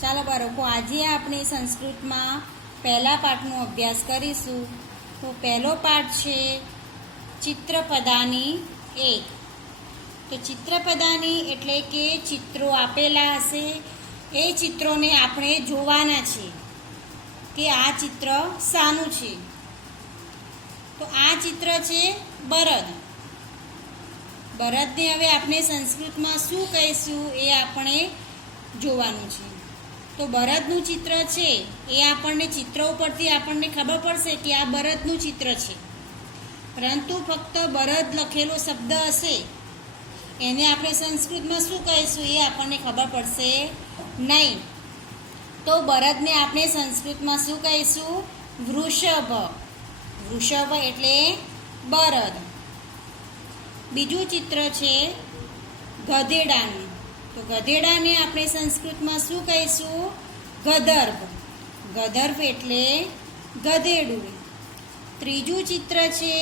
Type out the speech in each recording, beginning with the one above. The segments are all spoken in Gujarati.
ચાલો બાળકો, આજે આપણે સંસ્કૃતમાં પહેલા પાઠનો અભ્યાસ કરીશું. તો પહેલો પાઠ છે ચિત્રપદાની એક. તો ચિત્રપદાની એટલે કે ચિત્રો આપેલા હશે, એ ચિત્રોને આપણે જોવાના છે કે આ ચિત્ર શાનું છે. તો આ ચિત્ર છે બળદ. બળદને હવે આપણે સંસ્કૃતમાં શું કહીશું એ આપણે જોવાનું છે. તો બળદનું ચિત્ર છે એ આપણને ચિત્ર ઉપરથી આપણને ખબર પડશે કે આ બળદનું ચિત્ર છે, પરંતુ ફક્ત બળદ લખેલો શબ્દ હશે એને આપણે સંસ્કૃતમાં શું કહીશું એ આપણને ખબર પડશે નહીં. તો બળદને આપણે સંસ્કૃતમાં શું કહીશું? વૃષભ. વૃષભ એટલે બળદ. બીજું ચિત્ર છે ગધેડાનું. તો ગધેડાને આપણે સંસ્કૃતમાં શું કહીશું? ગધર્ભ. ગધર્ભ એટલે ગધેડું. ત્રીજું ચિત્ર છે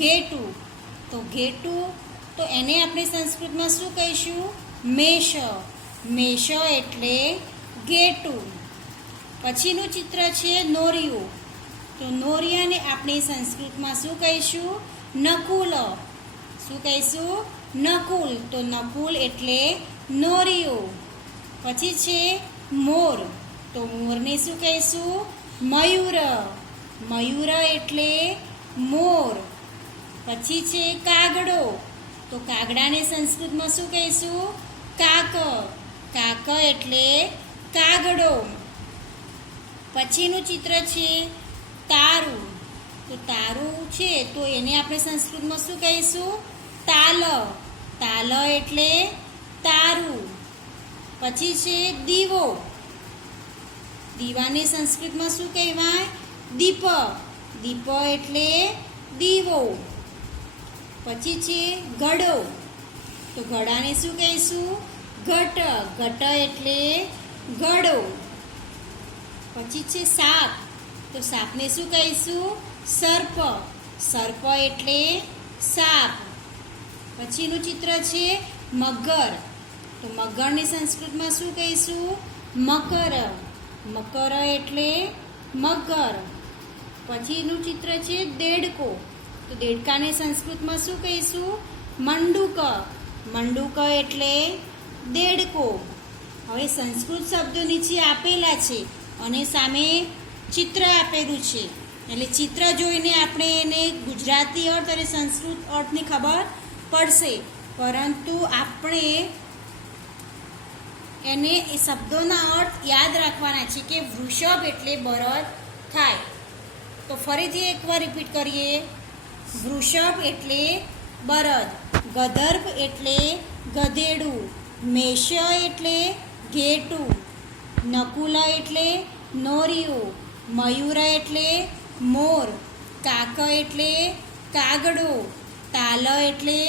ઘેટું. તો ઘેટું, તો એને આપણે સંસ્કૃતમાં શું કહીશું? મેષ. મેષ એટલે ઘેટું. પછીનું ચિત્ર છે નોરિયું. તો નોરિયાને આપણે સંસ્કૃતમાં શું કહીશું? નકુલ. શું કહીશું? નકુલ. તો નકુલ એટલે નોરિયું. પછી છે મોર. તો મોરને શું કહીશું? મયુર. મયુર એટલે મોર. પછી છે કાગડો. તો કાગડાને સંસ્કૃતમાં શું કહીશું? કાક. કાક એટલે કાગડો. પછીનું ચિત્ર છે તારું. તો તારું છે તો એને આપણે સંસ્કૃતમાં શું કહીશું? તાલ. તાલ એટલે તારું. પછી છે દીવો. દીવાને સંસ્કૃતમાં શું કહેવાય? દીપ. દીપ એટલે દીવો. પછી છે ઘડો. તો ઘડાને શું કહીશું? ઘટ. ઘટ એટલે ઘડો. પછી છે સાપ. તો સાપને શું કહીશું? સર્પ. સર્પ એટલે સાપ. પછીનું ચિત્ર છે મગર. તો મગરને સંસ્કૃતમાં શું કહીશું? મકર. મકર એટલે મગર. પછીનું ચિત્ર છે દેડકો. તો દેડકાને સંસ્કૃતમાં શું કહીશું? મંડુક. મંડુક એટલે દેડકો. હવે સંસ્કૃત શબ્દો નીચે આપેલા છે અને સામે ચિત્ર આપેલું છે, એટલે ચિત્ર જોઈને આપણે એને ગુજરાતી અર્થ અને સંસ્કૃત અર્થની ખબર પડશે, પરંતુ આપણે એને એ શબ્દોના અર્થ યાદ રાખવાના છે કે વૃષભ એટલે બળદ થાય. તો ફરીથી એકવાર રિપીટ કરીએ. વૃષભ એટલે બળદ, ગધર્ભ એટલે ગધેડું, મેષ એટલે ઘેટું, નકુલ એટલે નોરિયું, મયુર એટલે મોર, કાક એટલે કાગડો, તાલ એટલે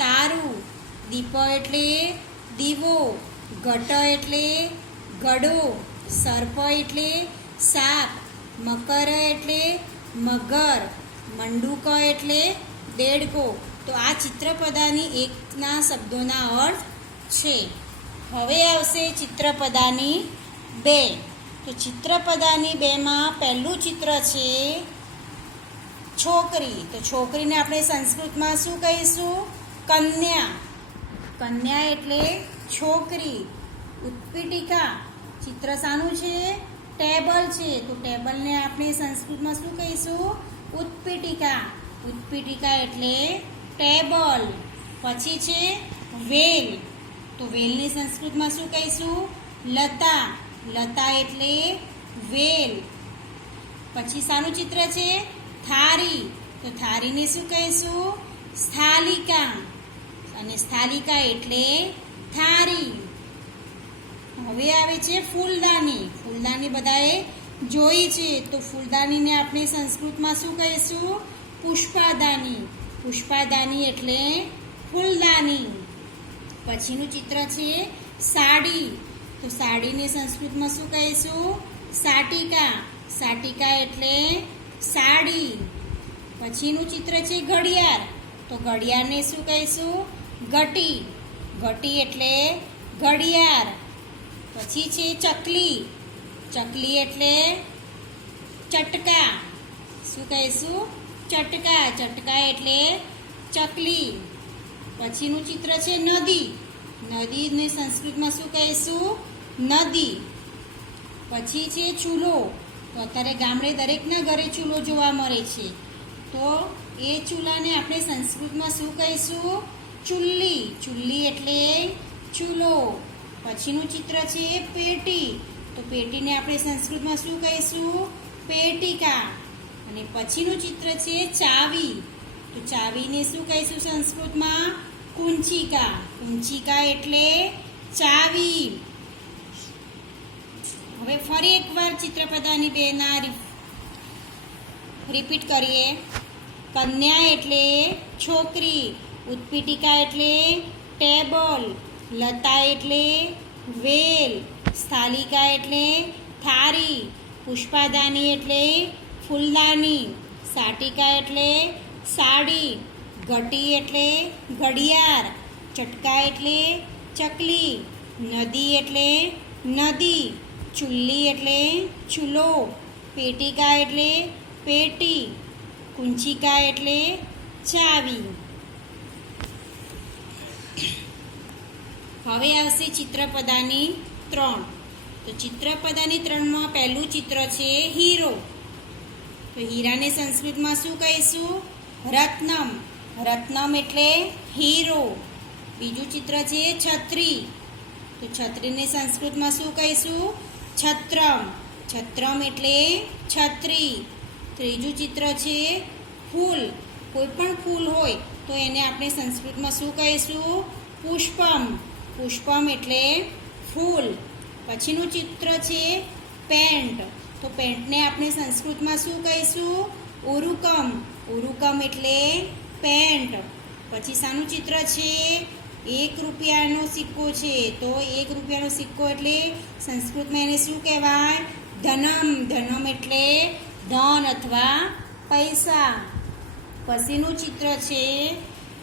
તારું, દીપ એટલે દીવો, ઘટ એટલે ઘડો, સર્પ એટલે સાપ, મકર એટલે મગર, મંડુક એટલે દેડકો. તો આ ચિત્રપદાની એકના શબ્દોના અર્થ છે. હવે આવશે ચિત્રપદાની બે. તો ચિત્રપદાની બેમાં પહેલું ચિત્ર છે છોકરી. તો છોકરીને આપણે સંસ્કૃતમાં શું કહીશું? કન્યા. કન્યા એટલે છોકરી. ઉત્પીઠિકા. ચિત્ર શાનું છે? ટેબલ છે. તો ટેબલને આપણે સંસ્કૃતમાં શું કહીશું? ઉત્પીઠિકા. ઉત્પીઠિકા એટલે ટેબલ. પછી છે વેલ. તો વેલને સંસ્કૃતમાં શું કહીશું? લતા. લતા એટલે વેલ. પછી શાનું ચિત્ર છે? થાળી. તો થાળીને શું કહીશું? સ્થાલિકા. અને સ્થાલિકા એટલે થાળી. હવે આવે છે ફૂલદાની. ફૂલદાની બધાએ જોઈ છે. તો ફૂલદાનીને આપણે સંસ્કૃતમાં શું કહીશું? પુષ્પાદાની. પુષ્પાદાની એટલે ફૂલદાની. પછીનું ચિત્ર છે સાડી. તો સાડીને સંસ્કૃતમાં શું કહીશું? સાટિકા. સાટિકા એટલે સાડી. પછીનું ચિત્ર છે ઘડિયાળ. તો ઘડિયાળને શું કહીશું? ઘટી. ઘટી એટલે ઘડિયાળ. પછી છે ચકલી. ચકલી એટલે ચટકા. શું કહીશું? ચટકા. ચટકા એટલે ચકલી. પછીનું ચિત્ર છે નદી. નદીને સંસ્કૃતમાં શું કહીશું? નદી. પછી છે ચૂલો. તો અત્યારે ગામડે દરેકના ઘરે ચૂલો જોવા મળે છે, તો એ ચૂલાને આપણે સંસ્કૃતમાં શું કહીશું? ચૂલ્લી. ચૂલ્લી એટલે ચૂલો. પછીનું ચિત્ર છે પેટી. તો પેટીને આપણે સંસ્કૃતમાં શું કહીશું? પેટિકા. અને પછીનું ચિત્ર છે ચાવી. તો ચાવીને શું કહીશું સંસ્કૃતમાં? કુંચિકા. કુંચિકા એટલે ચાવી. હવે ફરી એકવાર ચિત્રપદાની બેના રિપીટ કરીએ. કન્યા એટલે છોકરી. ઉત્પીઠિકા એટલે ટેબલ. લતા એટલે વેલ. સ્થાલિકા એટલે થાળી. પુષ્પાદાની એટલે ફૂલદાની. સાટિકા એટલે સાડી. ઘટી એટલે ઘડિયાળ. ચટકા એટલે ચકલી. નદી એટલે નદી. ચૂલ્લી એટલે ચૂલો. પેટિકા એટલે પેટી. કુંચિકા એટલે ચાવી. હવે આવશે ચિત્રપદાની 3. તો ચિત્રપદાની 3માં પહેલું ચિત્ર છે હીરો. તો હીરાને સંસ્કૃતમાં શું કહીશું? રત્નમ. રત્નમ એટલે હીરો. બીજું ચિત્ર છે છત્રી. તો છત્રીને સંસ્કૃતમાં શું કહીશું? છત્રમ. છત્રમ એટલે છત્રી. ત્રીજું ચિત્ર છે ફૂલ. કોઈ પણ ફૂલ હોય તો એને આપણે સંસ્કૃતમાં શું કહીશું? પુષ્પમ. પુષ્પમ એટલે ફૂલ. પછીનું ચિત્ર છે પેન્ટ. તો પેન્ટને આપણે સંસ્કૃતમાં શું કહીશું? ઉરુકમ. ઉરુકમ એટલે પેન્ટ. પછી શાનું ચિત્ર છે? 1 રૂપિયાનો સિક્કો છે. તો 1 રૂપિયાનો સિક્કો એટલે સંસ્કૃતમાં એને શું કહેવાય? ધનમ. ધનમ એટલે ધન અથવા પૈસા. પછીનું ચિત્ર છે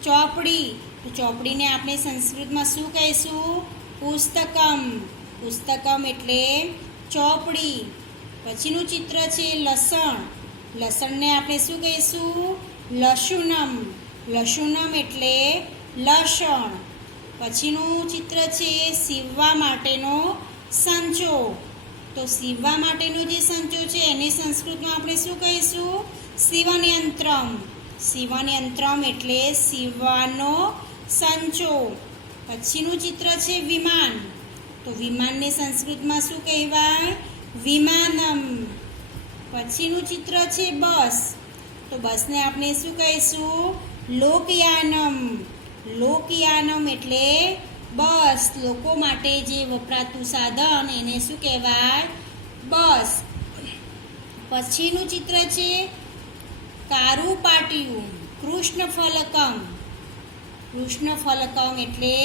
ચોપડી. તો ચોપડીને આપણે સંસ્કૃતમાં શું કહીશું? પુસ્તકમ. પુસ્તકમ એટલે ચોપડી. પછીનું ચિત્ર છે લસણ. લસણને આપણે શું કહીશું? લશુનમ. લશુનમ એટલે લસણ. પછીનું ચિત્ર છે સીવવા માટેનો સંચો. તો સીવવા માટેનો જે સંચો છે એને સંસ્કૃતમાં આપણે શું કહીશું? સીવનયંત્રમ. સીવનયંત્રમ એટલે સીવવાનો સંચો. પછીનું ચિત્ર છે વિમાન. તો વિમાનને સંસ્કૃતમાં શું કહેવાય? વિમાનમ. પછીનું ચિત્ર છે બસ. તો બસને આપણે શું કહીશું? લોકયાનમ. લોકયાનમ એટલે બસ. લોકો માટે જે વપરાતું સાધન એને શું કહેવાય? બસ. પછીનું ચિત્ર છે કારું પાટિયું. કૃષ્ણ ફલકમ. કૃષ્ણ ફલકમ એટલે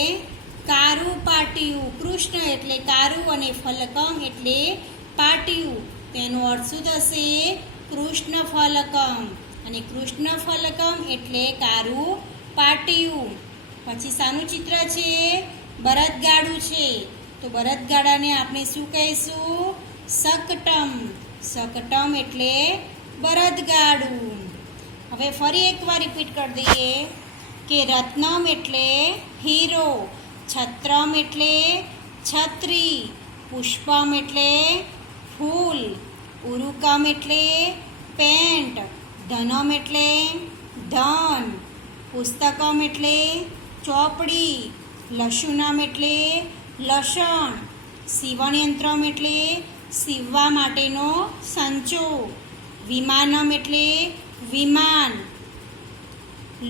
કારું પાટિયું. કૃષ્ણ એટલે કારું અને ફલકમ એટલે પાટિયું. તેનો અર્થ શું થશે? કૃષ્ણ ફલકમ. અને કૃષ્ણ ફલકમ એટલે કારું પાટિયું. પછી શાનું ચિત્ર છે? બળદગાડું છે. તો બળદગાડાને આપણે શું કહીશું? શકટમ. શકટમ એટલે બળદગાડું. હવે ફરી એકવાર રિપીટ કરી દઈએ કે રત્નમ એટલે હીરો. છત્રમ એટલે છત્રી. પુષ્પમ એટલે ફૂલ. ઉરુકમ એટલે પેન્ટ. ધનમ એટલે ધન. પુસ્તકમ એટલે ચોપડી. લશુનમ એટલે લસણ. સીવણયંત્રમ એટલે સીવવા માટેનો સંચો. વિમાનમ એટલે વિમાન.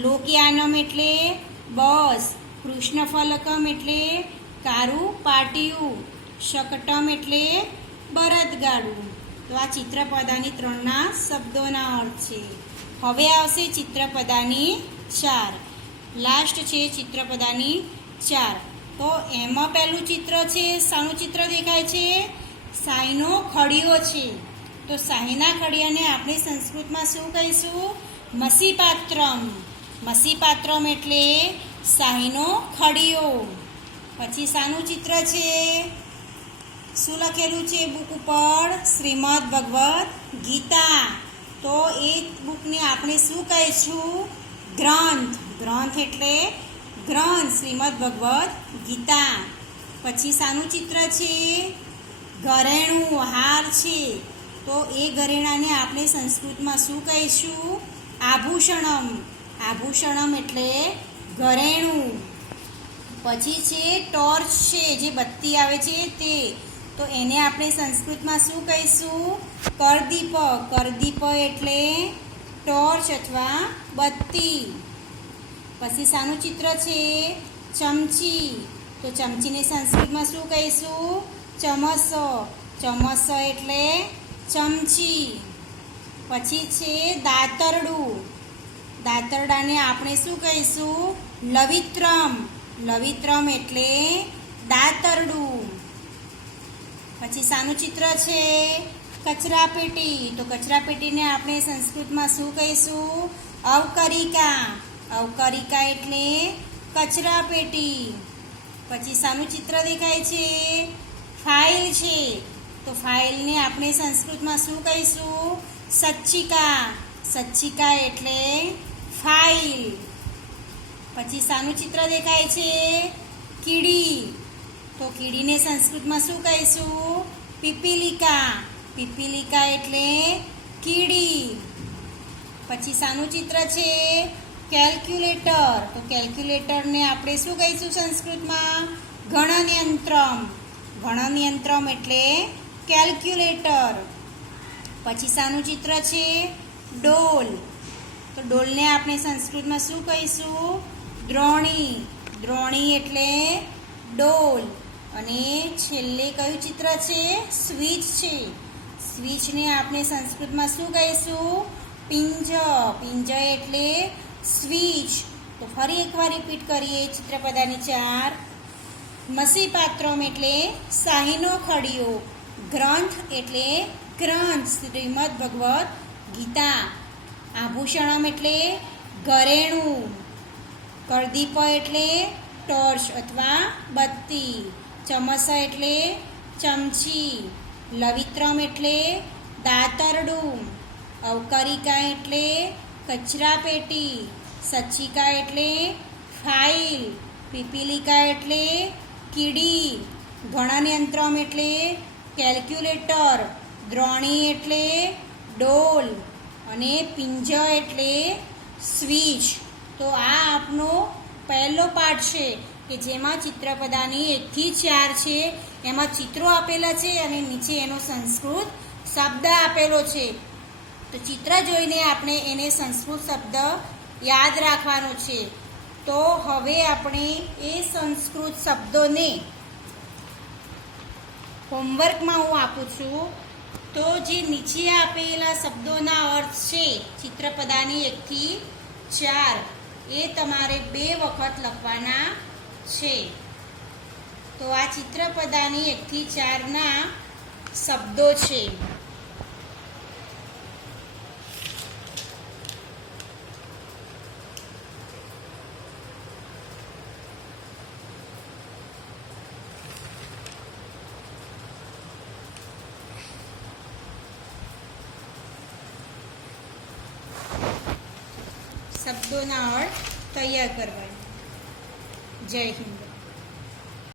લોકયાનમ એટલે બસ. કૃષ્ણ ફલકમ એટલે કારું પાટિયું. શકટમ એટલે બળદગાડું. તો આ ચિત્રપદાની 3ના શબ્દોના અર્થ છે. હવે આવશે ચિત્રપદાની 4. લાસ્ટ છે ચિત્રપદાની 4. તો એમાં પહેલું ચિત્ર છે, શાનું ચિત્ર દેખાય છે? શાહીનો ખડીયો છે. તો શાહીના ખડિયાને આપણે સંસ્કૃતમાં શું કહીશું? મસીપાત્રમ. મસીપાત્રમ એટલે શાહીનો ખડીયો. પછી શાનું ચિત્ર છે? શું લખેલું છે બુક ઉપર? શ્રીમદ ભગવદ્ ગીતા. તો એ બુકને આપણે શું કહીશું? ગ્રંથ. ગ્રંથ એટલે ગ્રંથ, શ્રીમદ ભગવદ્ ગીતા. પછી શાનું ચિત્ર છે? ઘરેણું, હાર છે. તો એ ઘરેણાને આપણે સંસ્કૃતમાં શું કહીશું? આભૂષણમ. આભૂષણમ એટલે ઘરેણું. પછી છે ટોર્ચ છે, જે બત્તી આવે છે તે. તો એને આપણે સંસ્કૃતમાં શું કહીશું? કરદીપ. કરદીપ એટલે ટોર્ચ અથવા બત્તી. પછી શાનું ચિત્ર છે? ચમચી. તો ચમચીને સંસ્કૃતમાં શું કહીશું? ચમસ. ચમસ એટલે ચમચી. પછી છે દાતરડું. દાતરડાને આપણે શું કહીશું? લવિત્રમ. લવિત્રમ એટલે દાતરડું. પછી શાનું ચિત્ર છે? કચરાપેટી. તો કચરાપેટીને આપણે સંસ્કૃતમાં શું કહીશું? અવકરિકા. અવકરિકા એટલે કચરાપેટી. પછી શાનું ચિત્ર દેખાય છે? ફાઇલ છે. તો ફાઇલને આપણે સંસ્કૃતમાં શું કહીશું? સચ્ચિકા. સચ્ચિકા એટલે ફાઇલ. પછી શાનું ચિત્ર દેખાય છે? કીડી. તો કીડીને સંસ્કૃતમાં શું કહીશું? પીપીલિકા. પીપીલિકા એટલે કીડી. પછી શાનું ચિત્ર છે? કેલ્ક્યુલેટર. તો કેલ્ક્યુલેટરને આપણે શું કહીશું સંસ્કૃતમાં? ગણનયંત્રમ. ગણનયંત્રમ એટલે કેલ્ક્યુલેટર. પછી શાનું ચિત્ર છે? ડોલ. તો ડોલને આપણે સંસ્કૃતમાં શું કહીશું? દ્રોણી. દ્રોણી એટલે ડોલ. અને છેલ્લે કયું ચિત્ર છે? સ્વિચ છે. સ્વિચને આપણે સંસ્કૃતમાં શું કહીશું? પિંજ. પિંજ એટલે સ્વિચ. તો ફરી એકવાર રિપીટ કરીએ ચિત્રપદાની 4. મસીપાત્રમ એટલે શાહીનો ખડીયો. ગ્રંથ એટલે ગ્રંથ, શ્રીમદ ભગવદ્ ગીતા. આભૂષણમ એટલે ઘરેણું. કરદીપ એટલે ટોર્ચ અથવા બત્તી. ચમસ એટલે ચમચી. લવિત્રમ એટલે દાતરડું. અવકરિકા એટલે કચરાપેટી. સચ્ચિકા એટલે ફાઇલ. પીપીલિકા એટલે કીડી. ગણનયંત્રમ એટલે કેલ્ક્યુલેટર. દ્રોણી એટલે ડોલ. અને પિંજ એટલે સ્વિચ. તો આ આપનો પહેલો પાઠ છે કે જેમાં ચિત્રપદાની 1 થી 4 છે. એમાં ચિત્રો આપેલા છે અને નીચે એનો સંસ્કૃત શબ્દ આપેલો છે. તો ચિત્ર જોઈને આપણે એને સંસ્કૃત શબ્દ યાદ રાખવાનો છે. તો હવે આપણે એ સંસ્કૃત શબ્દોને હોમવર્કમાં હું આપું છું. તો જે નીચે આપેલા શબ્દોના અર્થ છે ચિત્રપદાની 1 થી 4, એ તમારે 2 વખત લખવાના છે. તો આ ચિત્રપદાની 1 થી 4ના શબ્દો છે. શબ્દોના અર્થ તૈયાર કરવાના. જય હિન્દ.